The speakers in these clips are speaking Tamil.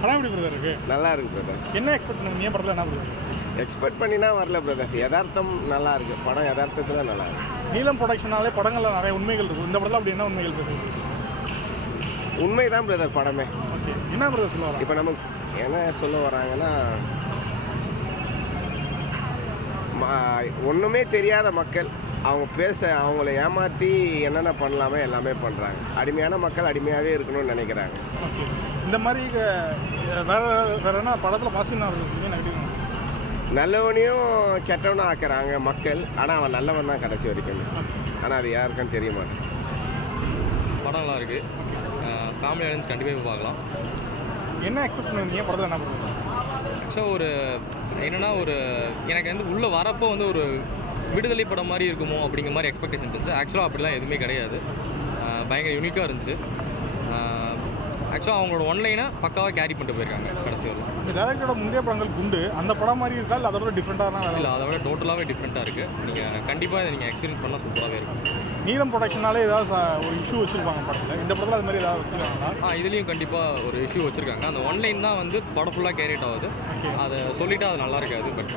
படம் எப்படி பிரதர் இருக்கு? நல்லா இருக்கு பிரதர். என்ன எக்ஸ்பெக்ட் பண்ணீங்க? ஏன் படத்தில் என்ன பிரதர் எக்ஸ்பெக்ட் பண்ணினா வரல பிரதர். யதார்த்தம் நல்லா இருக்கு. படம் யதார்த்தத்தில் நல்லா இருக்கு. நீலம் ப்ரொடக்ஷனாலே படங்களில் நிறைய உண்மைகள் இருக்கும். இந்த படத்தில் அப்படி என்ன உண்மைகள் பேசுறீங்க? உண்மைதான் பிரதர் படமே. ஓகே, என்ன பிரதர் சொல்ல வராங்க? இப்போ நமக்கு என்ன சொல்ல வராங்கன்னா, ஒன்றுமே தெரியாத மக்கள் அவங்க அவங்கள ஏமாற்றி என்னென்ன பண்ணலாமே எல்லாமே பண்ணுறாங்க. அடிமையான மக்கள் அடிமையாகவே இருக்கணும்னு நினைக்கிறாங்க. ஓகே, இந்த மாதிரி வேற என்ன படத்தில் பாசிட்டிவ் நெகட்டிவ்? நல்லவனையும் கெட்டவனும் ஆக்குறாங்க மக்கள். ஆனால் அவன் நல்லவன் தான் கடைசி வரைக்கும். ஆனால் அது யாருக்குன்னு தெரிய மாட்டேன். படம் நல்லா இருக்குது. ஃபேமிலி ஆடியன்ஸ் கண்டிப்பாக போய் பார்க்கலாம். என்ன எக்ஸ்பெக்ட் பண்ணுவீங்க படத்தில்? என்ன பண்ணுவீங்க? ஆக்சுவலாக என்னென்னா எனக்கு வந்து உள்ளே வரப்போ ஒரு விடுதலை படம் மாதிரி இருக்குமோ அப்படிங்கிற மாதிரி எக்ஸ்பெக்டேஷன் இருந்துச்சு. ஆக்சுவலாக அப்படிலாம் எதுவுமே கிடையாது. பயங்கர யூனிக்காக இருந்துச்சு. ஆக்சுவலாக அவங்களோட ஒன்லைனை பக்காவாக கேரி பண்ணிட்டு போயிருக்காங்க கடைசி வரலாம். இந்த டேரக்டரோட முந்தைய படங்கள் குண்டு அந்த படம் மாதிரி இருக்கா இல்லை அதோட டிஃப்ரெண்ட்டாக? இல்லை, அதை விட டோட்டலாகவே டிஃப்ரெண்ட்டாக இருக்குது. நீங்கள் கண்டிப்பாக இதை நீங்கள் எக்ஸ்பீரியன்ஸ் பண்ணால் சூப்பராகவே இருக்கும். நீலம் ப்ரொடக்ஷனாலே ஏதாவது ஒரு இஷ்யூ வச்சுருப்பாங்க படத்தில். இந்த படத்தில் அது மாதிரி ஏதாவது வச்சுருக்காங்களா? இதுலேயும் கண்டிப்பாக ஒரு இஷ்யூ வச்சுருக்காங்க. அந்த ஒன்லைன் தான் படம் ஃபுல்லாக கேரியட் ஆகுது. அதை சொல்லிவிட்டு அது நல்லா இருக்காது. பட்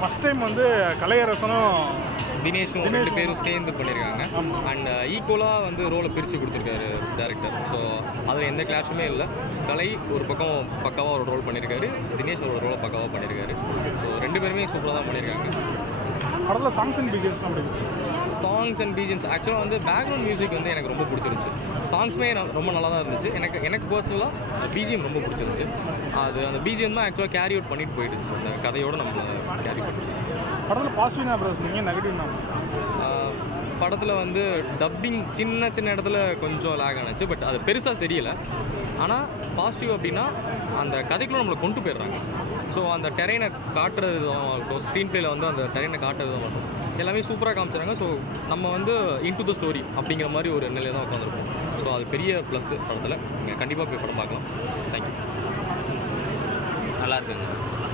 ஃபஸ்ட் டைம் கலையரசனும் தினேஷும் 2 பேரும் சேர்ந்து பண்ணியிருக்காங்க. அண்ட் ஈக்குவலாக ரோலை பிரித்து கொடுத்துருக்காரு டேரக்டர். ஸோ அதில் எந்த கிளாஷுமே இல்லை. கலை ஒரு பக்கம் பக்காவாக ஒரு ரோல் பண்ணியிருக்காரு, தினேஷ் ஒரு ரோலை பக்காவாக பண்ணியிருக்காரு. ஸோ 2 பேருமே சூப்பராக தான் பண்ணியிருக்காங்க. படத்தில் சாங்ஸ் அண்ட் பிஜிஎம்ஸ் ஆக்சுவலாக பேக்ரவுண்ட் மியூசிக் எனக்கு ரொம்ப பிடிச்சிருந்துச்சு. சாங்ஸுமே ரொம்ப நல்லா தான் இருந்துச்சு. எனக்கு பர்சனலாக பிஜிஎம் ரொம்ப பிடிச்சிருந்துச்சு. அந்த பிஜிஎம் தான் ஆக்சுவலாக கேரி அவுட் பண்ணிட்டு போயிடுச்சு. அந்த கதையோடு நம்மளை கேரி பண்ணிட்டு. படத்தில் பாசிட்டிவ்னா பிரச்சனை, நெகட்டிவ்னா? படத்தில் டப்பிங் சின்ன இடத்துல கொஞ்சம் லேக் ஆனிச்சு. பட் அது பெருசாக தெரியல. ஆனால் பாசிட்டிவ் அப்படின்னா அந்த கதைக்குள்ளே நம்மளை கொண்டு போயிடுறாங்க. ஸோ அந்த டெரைனை காட்டுற விதமாகட்டும், ஸ்க்ரீன் பிளேயில் அந்த டெரைனை காட்டுற விதமாகட்டும் எல்லாமே சூப்பராக காமிச்சாங்க. ஸோ நம்ம இன்டு த ஸ்டோரி அப்படிங்கிற மாதிரி ஒரு நிலையில் தான் உட்காந்துருப்போம். ஸோ அது பெரிய ப்ளஸ் படத்தில். நீங்கள் கண்டிப்பாக போய் படம் பார்க்கலாம். தேங்க்யூ. நல்லா இருக்குங்க.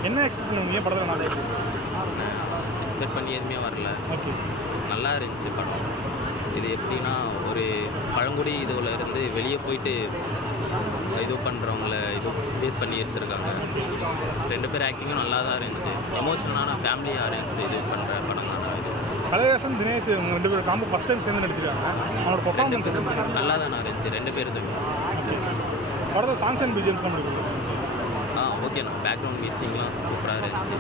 என்ன எக்ஸ்பெக்ட் பண்ணுவீங்க படத்தில்? நான் எக்ஸ்பெக்ட் பண்ணி எதுவுமே வரல. ஓகே, நல்லா இருந்துச்சு படம். இது எப்படின்னா ஒரு பழங்குடி இதுவில் இருந்து வெளியே போயிட்டு இது பண்ணுறவங்கள பேஸ் பண்ணி எடுத்துருக்காங்க. 2 பேர் ஆக்டிங்கும் நல்லா தான் இருந்துச்சு. எமோஷனலான ஃபேமிலி ஆடியன்ஸ் இது பண்ணுற படம் தான். கலையரசன் தினேஷ் 2 பேரும் காம்போ ஃபஸ்ட் டைம் சேர்ந்து நடிச்சிருக்காங்க. அவனோட பர்ஃபார்மன்ஸ் நல்லா தான் இருந்துச்சு 2 பேருக்கு. படத்தில் சாங்ஸ் அண்ட் பிஜிஎம்ஸ் நம்மளுக்கு ஓகேண்ணா. பேக்ரவுண்ட் மியூசிக்லாம் சூப்பராக இருந்துச்சு.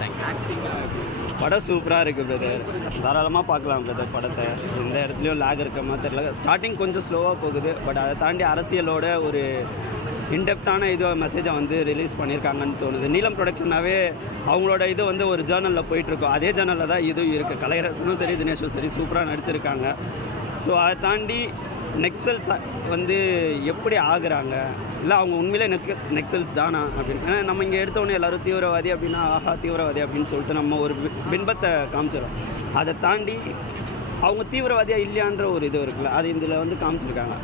தேங்க்யூ. படம் சூப்பராக இருக்குது பிரதர். தாராளமாக பார்க்கலாம் பிரதர் படத்தை. எந்த இடத்துலையும் லேக் இருக்க மாதிரி தெரியல. ஸ்டார்டிங் கொஞ்சம் ஸ்லோவாக போகுது. பட் அதை தாண்டி அரசியலோட ஒரு இன்டெப்த்தான மெசேஜை ரிலீஸ் பண்ணியிருக்காங்கன்னு தோணுது. நீலம் ப்ரொடக்ஷனாகவே அவங்களோட ஒரு ஜேர்னலில் போயிட்டுருக்கோம். அதே ஜேர்னலில் தான் இதுவும் இருக்குது. கலையரசனும் சரி தினேஷும் சரி சூப்பராக நடிச்சிருக்காங்க. ஸோ அதை தாண்டி நெக்சல்ஸ் எப்படி ஆகுறாங்க, இல்லை அவங்க உண்மையிலே நெக்சல்ஸ் தானா அப்படின்னு. ஏன்னா நம்ம இங்கே எடுத்தோடனே எல்லோரும் தீவிரவாதி அப்படின்னா ஆஹா தீவிரவாதி அப்படின்னு சொல்லிட்டு நம்ம ஒரு பின்பத்தை காமிச்சிடும். அதை தாண்டி அவங்க தீவிரவாதியாக இல்லையான்ற ஒரு இது இருக்குல்ல, அது இதில் காமிச்சிருக்காங்க.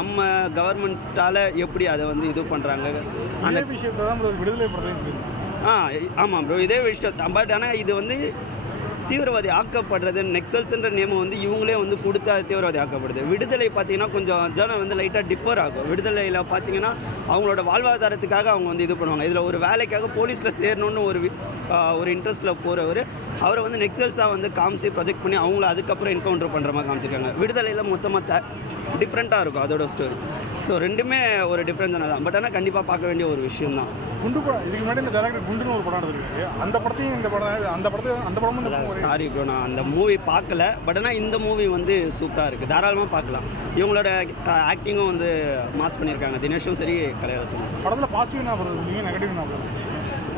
நம்ம கவர்மெண்ட்டால் எப்படி அதை இது பண்ணுறாங்க அந்த விஷயத்தை தான் விடுதலை படத்தை. ஆமாம் ப்ரோ, இதே விஷயம். பட் ஆனால் இது தீவிரவாதி ஆக்கப்படுறது நெக்சல்ஸ்ன்ற நேமை இவங்களே கொடுத்து அது தீவிரவாதி ஆக்கப்படுது. விடுதலை பார்த்திங்கன்னா கொஞ்சம் ஜேர்னல் லைட்டாக டிஃபர் ஆகும். விடுதலையில் பார்த்திங்கன்னா அவங்களோட வாழ்வாதாரத்துக்காக அவங்க இது பண்ணுவாங்க. இதில் ஒரு வேலைக்காக போலீஸில் சேரணுன்னு ஒரு இன்ட்ரெஸ்ட்டில் போகிறவர் அவரை நெக்சல்ஸாக காமிச்சு ப்ரொஜெக்ட் பண்ணி அவங்கள அதுக்கப்புறம் என்கவுண்டர் பண்ணுற மாதிரி காமிச்சிருக்காங்க. விடுதலையில் மொத்தமாக டிஃப்ரெண்ட்டாக இருக்கும் அதோட ஸ்டோரி. ஸோ 2மே ஒரு டிஃப்ரென்ஸ் தான். பட் ஆனால் கண்டிப்பாக பார்க்க வேண்டிய ஒரு விஷயம் தான். குண்டு படம் இதுக்கு முன்னாடி இந்த டேரக்டர் குண்டுன்னு ஒரு படம் எடுத்துருக்கு. அந்த படமும் சாரி ப்ரோ, நான் அந்த மூவி பார்க்கல. பட் ஆனால் இந்த மூவி சூப்பராக இருக்குது. தாராளமாக பார்க்கலாம். இவங்களோட ஆக்டிங்கும் மாஸ் பண்ணியிருக்காங்க. தினேஷும் சரி கலையரசனும். படத்தில் பாசிட்டிவ் நான் சொல்லுவீங்க, நெகட்டிவ் நான்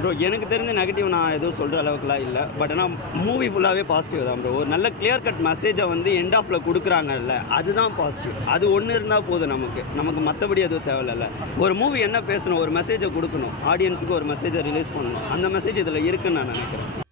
ப்ரோ எனக்கு தெரிஞ்ச நெகட்டிவ் நான் எதுவும் சொல்கிற அளவுக்குலாம் இல்லை. பட் ஆனால் மூவி ஃபுல்லாகவே பாசிட்டிவ் தான் ப்ரோ. ஒரு நல்ல கிளியர் கட் மெசேஜை எண்ட் ஆஃபில் கொடுக்குறாங்கல்ல, அதுதான் பாசிட்டிவ். அது ஒன்று இருந்தால் போதும் நமக்கு மற்றபடி எதுவும் தேவையில்ல. ஒரு மூவி என்ன பேசணும், ஒரு மெசேஜை கொடுக்கணும், ஆடியன்ஸுக்கு ஒரு மெசேஜை ரிலீஸ் பண்ணணும். அந்த மெசேஜ் இதில் இருக்குன்னு நான் நினைக்கிறேன்.